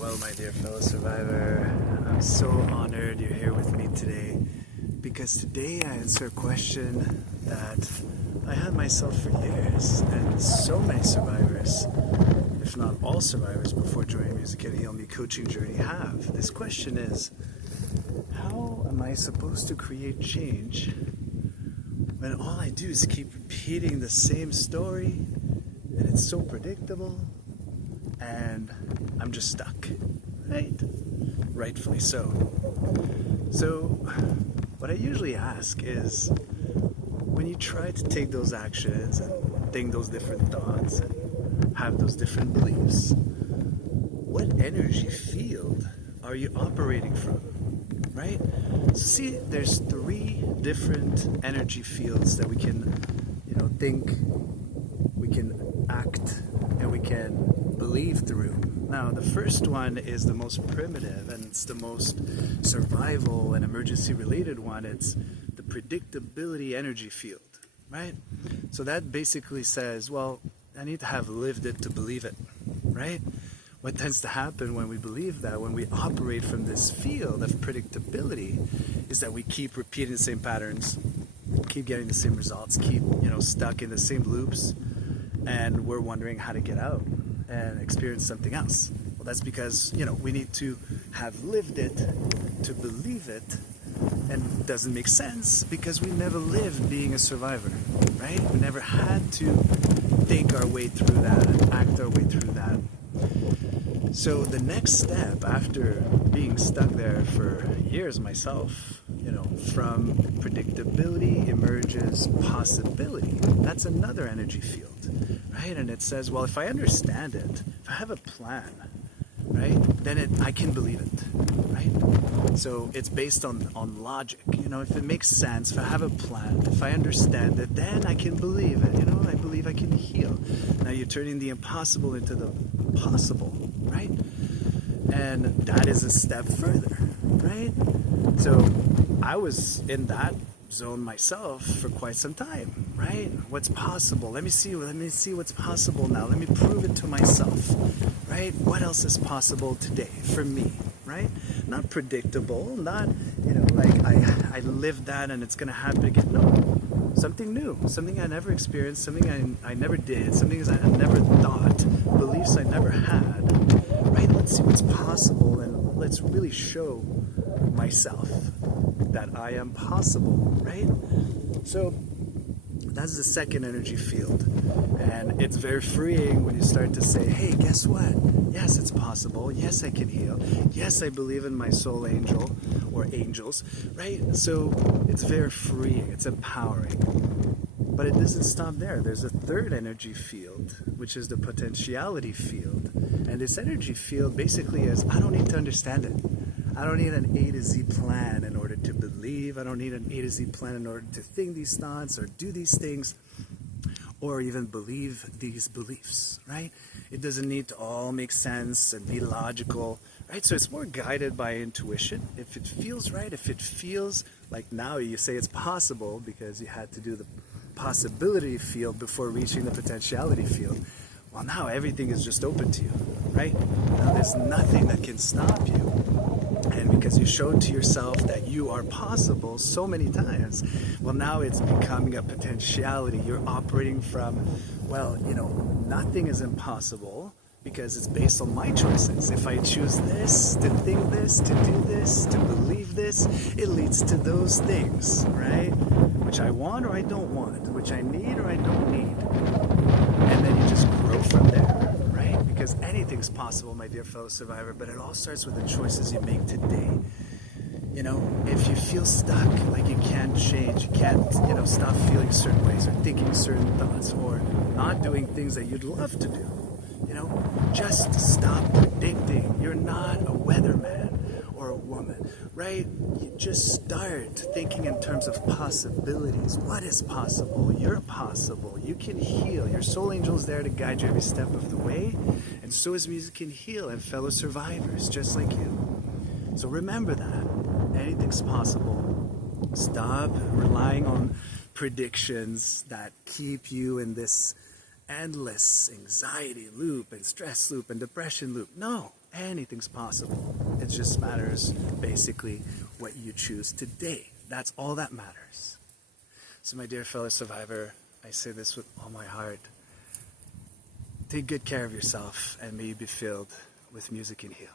Well, my dear fellow survivor, I'm so honored you're here with me today because today I answer a question that I had myself for years, and so many survivors, if not all survivors before joining Music and Heal Me coaching journey have. This question is, how am I supposed to create change when all I do is keep repeating the same story and it's so predictable and I'm just stuck, right? Rightfully so. So what I usually ask is, when you try to take those actions and think those different thoughts and have those different beliefs, what energy field are you operating from, right? So see, there's 3 different energy fields that we can, think, we can act, and we can believe through. Now, the first one is the most primitive, and it's the most survival and emergency related one. It's the predictability energy field, right? So that basically says, well, I need to have lived it to believe it, right? What tends to happen when we believe that, when we operate from this field of predictability, is that we keep repeating the same patterns, keep getting the same results, keep, stuck in the same loops, and we're wondering how to get out and experience something else. Well, that's because, we need to have lived it to believe it, and it doesn't make sense because we never lived being a survivor, right? We never had to think our way through that and act our way through that. So the next step after being stuck there for years myself, from predictability emerges possibility. That's another energy field, right? And it says, well, if I understand it, if I have a plan, right, then I can believe it, right? So it's based on logic. If it makes sense, if I have a plan, if I understand it, then I can believe it. I believe I can heal. Now you're turning the impossible into the possible, right? And that is a step further, right? So I was in that zone myself for quite some time, right? What's possible? Let me see what's possible now. Let me prove it to myself, right? What else is possible today for me, right? Not predictable, not, like I lived that and it's going to happen again. No, something new, something I never experienced, something I never did, something I never thought, beliefs I never had, right? Let's see what's possible and let's really show myself that I am possible, right? So that's the second energy field, and it's very freeing when you start to say, hey, guess what? Yes, it's possible. Yes, I can heal. Yes, I believe in my soul angel or angels, right? So it's very freeing. It's empowering. But it doesn't stop there. There's a third energy field, which is the potentiality field. And this energy field basically is, I don't need to understand it. I don't need an A to Z plan in order to believe. I don't need an A to Z plan in order to think these thoughts or do these things or even believe these beliefs, right? It doesn't need to all make sense and be logical, right? So it's more guided by intuition. If it feels right, if it feels like now you say it's possible because you had to do the possibility field before reaching the potentiality field, well, now everything is just open to you, right? Now there's nothing that can stop you. And because you showed to yourself that you are possible so many times, well, now it's becoming a potentiality. You're operating from, well, nothing is impossible because it's based on my choices. If I choose this, to think this, to do this, to believe this, it leads to those things, right? Which I want or I don't want, which I need or I don't need. And then you just grow from there, right? Because anything's possible, my dear fellow survivor, but it all starts with the choices you make today. If you feel stuck, like you can't change, you can't, stop feeling certain ways or thinking certain thoughts or not doing things that you'd love to do, just stop predicting. You're not a weatherman or a woman, right? You just start thinking in terms of possibilities. What is possible? You're possible. You can heal. Your soul angel is there to guide you every step of the way, and so is Music and Heal and fellow survivors just like you. So remember that. Anything's possible. Stop relying on predictions that keep you in this endless anxiety loop and stress loop and depression loop. No, Anything's possible. It just matters basically what you choose today. That's all that matters. So my dear fellow survivor, I say this with all my heart. Take good care of yourself and may you be filled with music and heal.